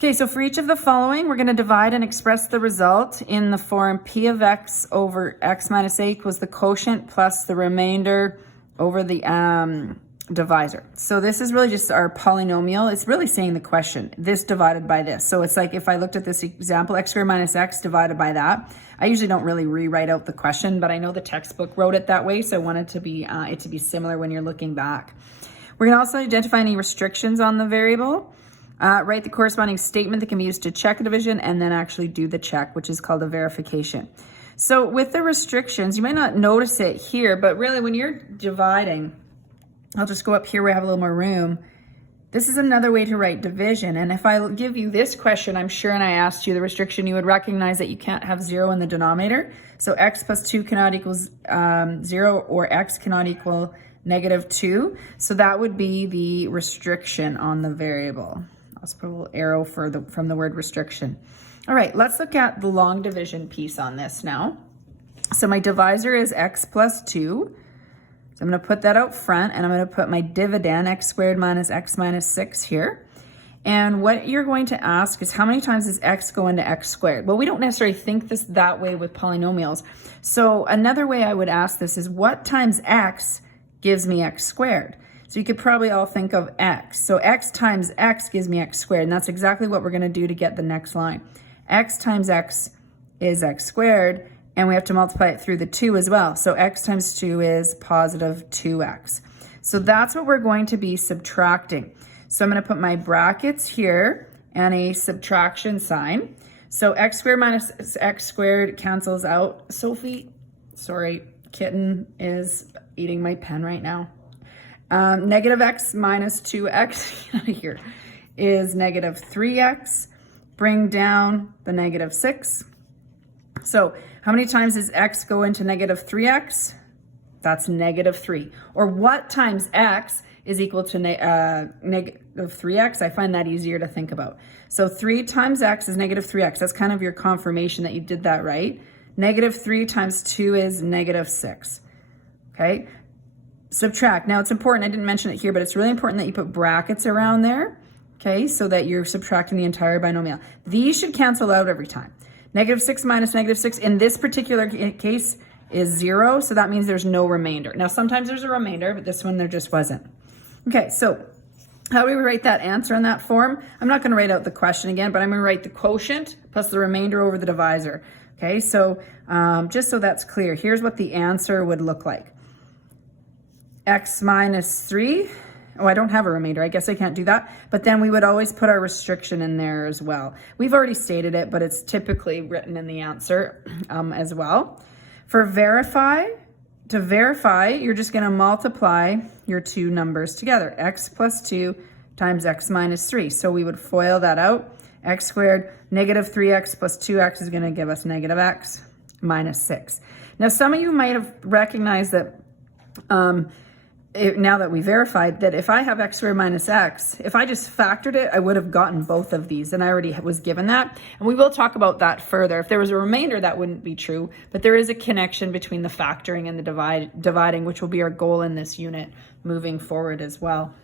Okay, so for each of the following, we're going to divide and express the result in the form p of x over x minus a equals the quotient plus the remainder over the divisor. So this is really just our polynomial. It's really saying the question, this divided by this. So it's like if I looked at this example, x squared minus x divided by that. I usually don't really rewrite out the question, but I know the textbook wrote it that way, so I wanted to be it to be similar when you're looking back. We're going to also identify any restrictions on the variable. Write the corresponding statement that can be used to check a division, and then actually do the check, which is called a verification. So with the restrictions, you might not notice it here, but really when you're dividing, I'll just go up here where I have a little more room. This is another way to write division. And if I give you this question, I'm sure, and I asked you the restriction, you would recognize that you can't have 0 in the denominator. So x plus 2 cannot equal 0, or x cannot equal -2. So that would be the restriction on the variable. I'll just put a little arrow from the word restriction. All right, let's look at the long division piece on this now. So my divisor is x plus 2. So I'm going to put that out front, and I'm going to put my dividend, x squared minus x minus 6 here. And what you're going to ask is, how many times does x go into x squared? Well, we don't necessarily think this that way with polynomials. So another way I would ask this is, what times x gives me x squared? So you could probably all think of x. So x times x gives me x squared, and that's exactly what we're going to do to get the next line. X times x is x squared, and we have to multiply it through the 2 as well. So x times 2 is positive 2x. So that's what we're going to be subtracting. So I'm going to put my brackets here and a subtraction sign. So x squared minus x squared cancels out. Sophie, sorry, kitten is eating my pen right now. Negative x minus 2x here is negative 3x. Bring down the negative 6. So how many times does x go into negative 3x? That's negative 3. Or what times x is equal to negative 3x? I find that easier to think about. So 3 times x is negative 3x. That's kind of your confirmation that you did that right. Negative 3 times 2 is negative 6. Okay? Subtract. Now it's important, I didn't mention it here, but it's really important that you put brackets around there, okay, so that you're subtracting the entire binomial. These should cancel out every time. Negative 6 minus negative 6 in this particular case is 0, so that means there's no remainder. Now sometimes there's a remainder, but this one there just wasn't. Okay, so how do we write that answer in that form? I'm not going to write out the question again, but I'm going to write the quotient plus the remainder over the divisor. Okay, so just so that's clear, here's what the answer would look like. X minus 3. Oh, I don't have a remainder. I guess I can't do that. But then we would always put our restriction in there as well. We've already stated it, but it's typically written in the answer as well. For to verify, you're just going to multiply your two numbers together. X plus 2 times x minus 3. So we would FOIL that out. X squared, negative 3x plus 2x is going to give us negative x minus 6. Now, some of you might have recognized that now that we verified that if I have x squared minus x, if I just factored it, I would have gotten both of these, and I already was given that. And we will talk about that further. If there was a remainder, that wouldn't be true, but there is a connection between the factoring and the dividing, which will be our goal in this unit moving forward as well.